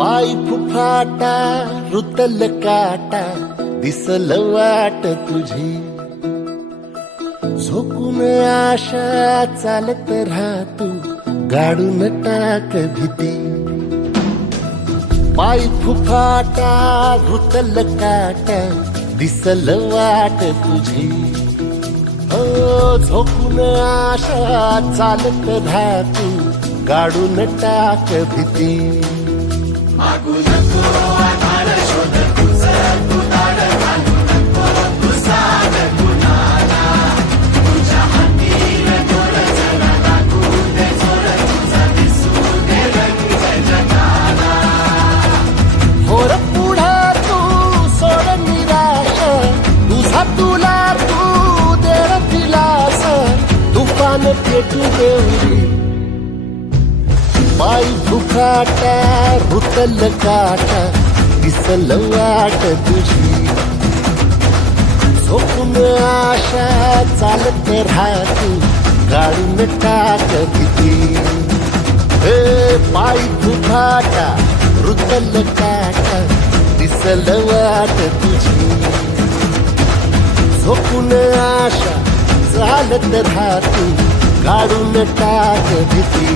पाय फुफाटा रुतल काटा दिसल वाट तुझी झोकून आशा चालत राहतू गाडून टाक भीती पाय फुफाटा रुतल काटा दिसल वाट तुझी झोकून आशा चालत राहतू गाडून टाक भीती मागू नको आधार शोध तुझं तू दार घालू नको तू साध कुणाला तुझ्या हातीन दोर जरा लागू दे जोर तुझा दिसू दे रंग जगाला होर पुढे तू सोड निराश तुझा तुला तू दे दिलास तुफान पेटू देवरी पाय फुफाटा रुतल काटा दिसल वाट तुझी झोपून आशा चालत राहतू गाडून टाक भीती पाय फुफाटा रुतल काटा दिसल वाट तुझी झोपून आशा चालत राहतू गाडून टाक भीती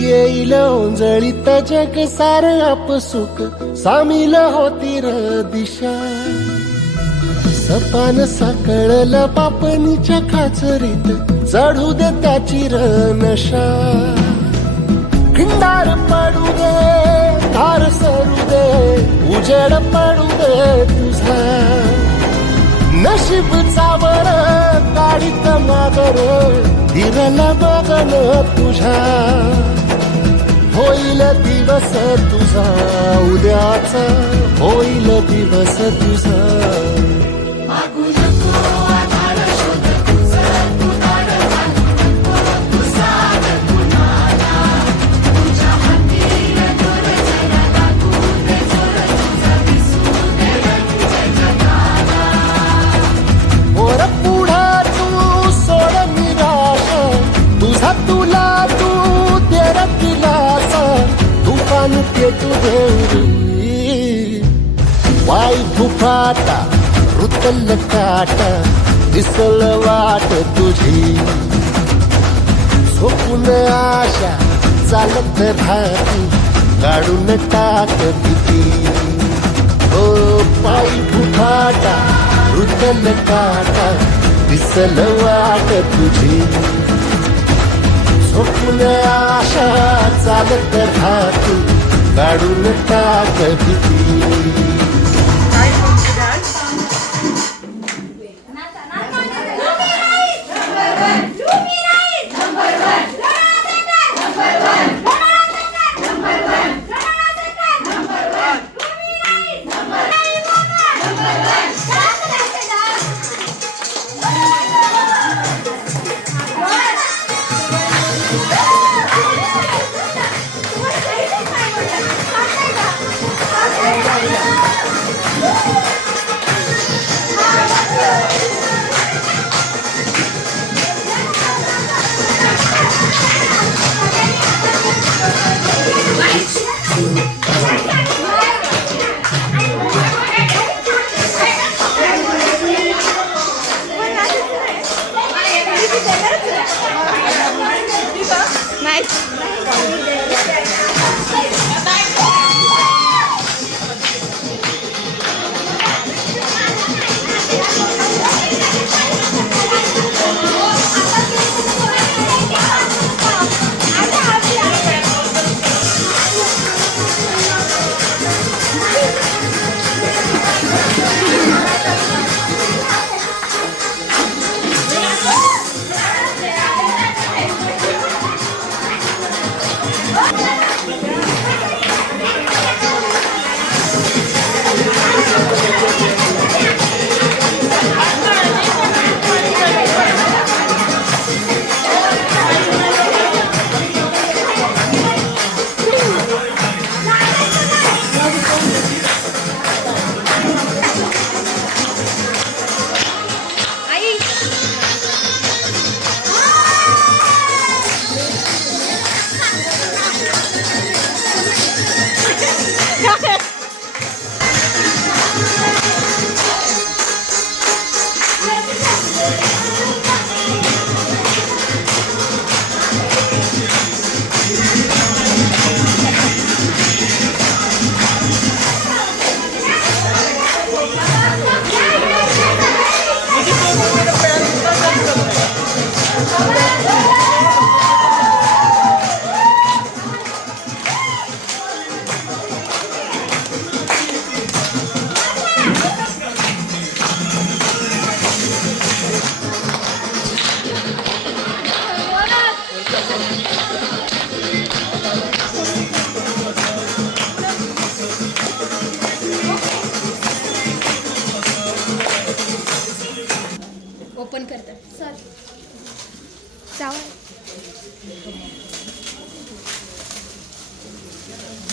येईल ओंजळीत जग सार आपसुक सामील होती र दिशा सपान साकळल पापणीच्या खाचरीत चढू दे त्याची र नशा खिंडार पडू दे धार सरू दे उजेड पडू दे तुझा नशीब चावर गाडीत मागर हिरल बघन तुझ्या होईल दिवस तुझा उद्याचा होईल दिवस तुझा मागू नको आधार शोध तुझं तू दार घालू नको तू साध कुणाला तुझ्या हातीन दोर जरा लागू दे जोर तुझा दिसू दे रंग जगाला वर पुढे तू सोड निराश तुझा तुला तू तेरा दिलास तुफान पेटू देवरी पाय फुफाटा रुतल काटा दिसल वाट तुझी झोपून आशा चालत राहती काढून टाक भीती पाय फुफाटा रुतल काटा दिसल वाट तुझी झोपून आशा चालत राहतू काढून टाक भीती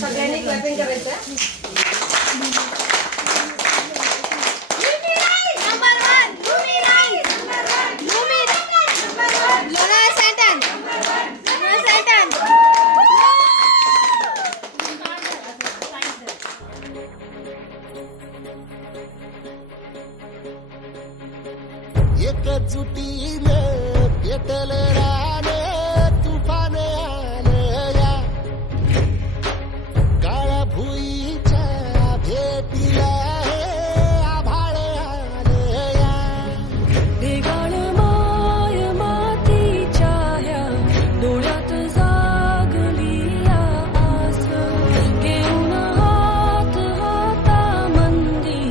सगळ्यांनी क्लॅपिंग करायचं. एकजुटीनं पेटलं रान तुफान आलं या काळ्या भुईच्या भेटीला हे आभाळ आलं या ढेगाळ माय मातीच्या ह्या डोळ्यात जागली या आस घेऊन हात हातामंदी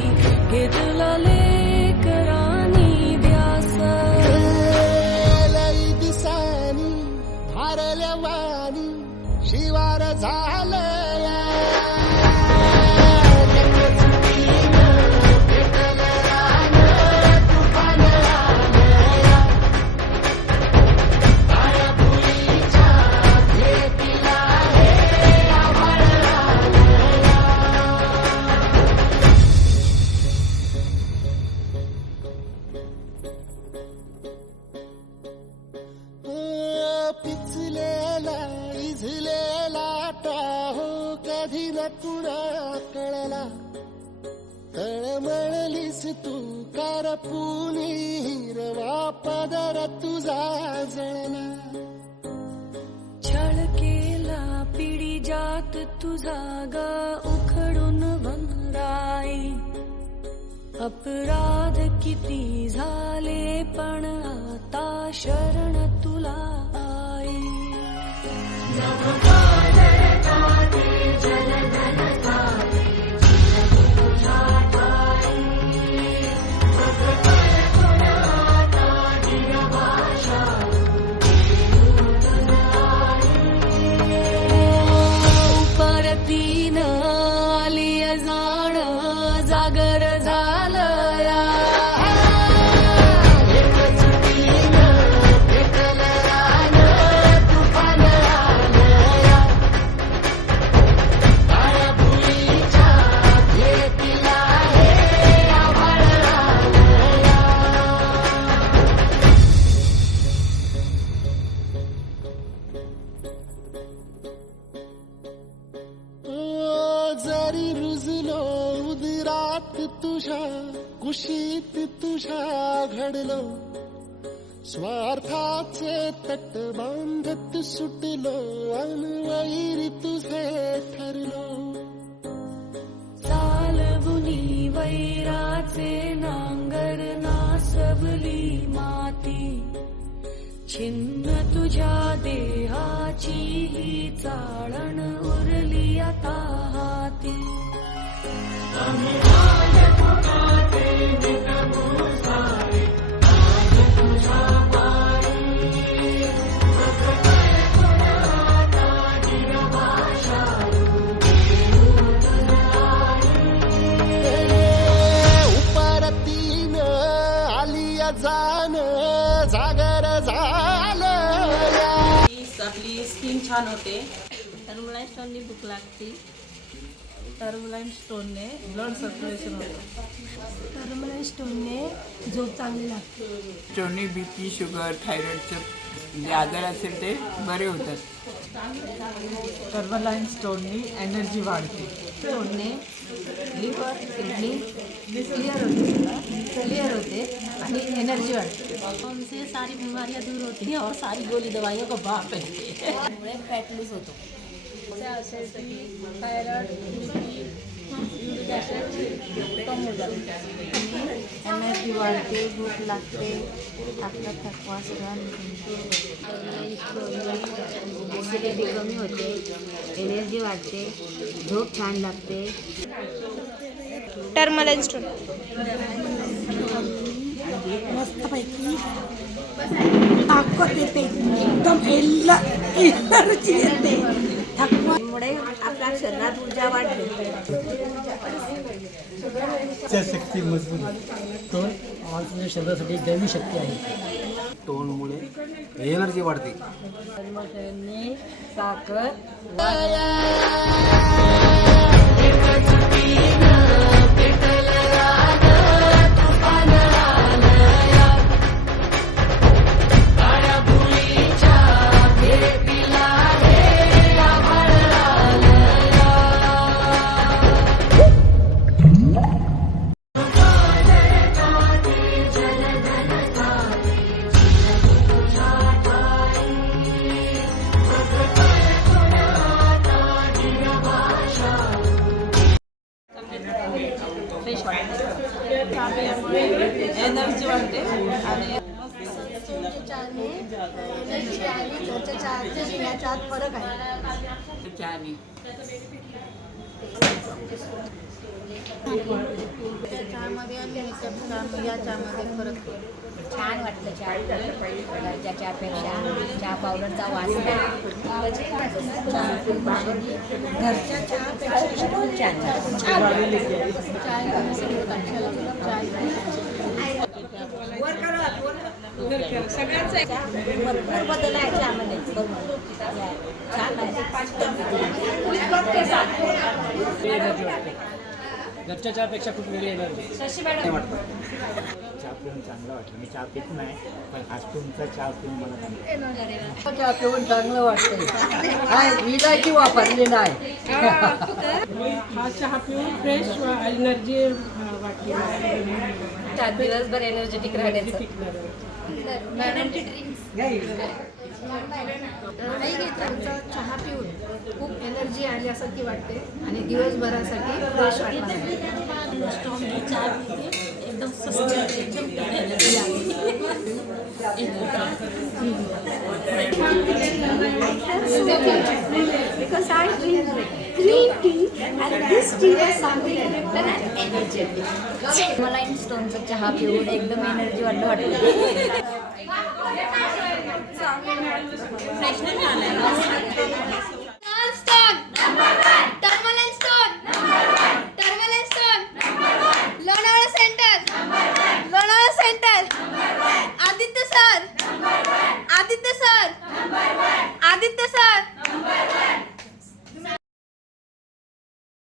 घेतला लेकरांनी ध्यास लई दिसानी भारल्या वाणी शिवार झालं या पिचलेला इझलेला टाहो कधी न कुणा कळला तळमळलीस तू कारपुनी हिरवा पदर तुझा जळला छळ केला पिढी जात तुझा ग उखडून वंराई अपराध किती झाले पण आता शरण तुला आई परतीन आली जाण जागर झालं या जरी रुजलो उदरात तुझ्या कुशीत तुझ्या घडलो स्वार्थाचे तट बांधत सुटलो अनवैरी तुझे ठरलो चालवुनी वैराचे नांगर नासवली माती छिन्न तुझ्या देहाची ही चाळण उरली आता हाती उपरतीन आली जाण जागर झालं आपली स्किन छान होते. टर्मलाइन स्टोननी भूक लागते. टर्मलाइन स्टोनने ब्लड सर्क्युलेशन होतं. टर्मलाइन स्टोनने झोप चांगली लागते. स्टोननी बीपी शुगर थायरॉइडचे जे आजार असेल ते बरे होतात. टर्मलाइन स्टोननी एनर्जी वाढते. स्टोनने लिव्हर किडनी क्लियर होते आणि एनर्जी वाढते. उनसे सारी बीमारियां दूर होती हैं और सारी गोली दवाइयों को बाप पहनते त्यामुळे फॅट लूज होतो. थायरॉइड यूरिक ॲसिड कम हो जाते. एनर्जी वाढते, भूक लागते, आपला थकवा सगळा ॲसिडिटी कमी होते, एनर्जी वाढते, झोप छान लागते. टर्मलाइन स्टोन मस्तपैकी ताकद येते, एकदम एनर्जी येते. थकवामुळे आपल्या शरीरात ऊर्जा वाढते. शक्ती मजबूत तो माणसाच्या शरीरासाठी दैवी शक्ती आहे. स्टोनमुळे एनर्जी वाढते. साखर एनर्जी वाढते आणि एनर्जी आणि घरच्या चहाच्या याच्यात फरक आहे. चहानी त्या चहामध्ये आणि या चहामध्ये फरक छान वाटलं चहा घरच्या चहापेक्षा चहा पावडरचा वास घरच्या चहापेक्षा खूप छान भरपूर बदल आहे चहामध्ये छान घरच्या चहापेक्षा खूप वेगळी एनर्जी वाटतं. चहा पिऊन चांगलं वाटलं. मी चहा पित नाही पण आज तुमचा चहा पिऊन मला चांगलं चहा पिऊन चांगलं वाटतं. विलायची वापरली नाही. हा चहा पिऊन फ्रेश एनर्जी वाटली. दिवसभर एनर्जेटिक राहण्याचं. चहा पिऊन खूप एनर्जी आल्यासारखी वाटते आणि दिवसभरासाठी फ्रेश वाटते. चहा पिते एकदम स्वस्त एकदम Because I drink green tea and this tea is something different and energetic. मला स्टोनचा चहा पिऊन एकदम एनर्जी वाटलं. फ्रेशनेस आलाय.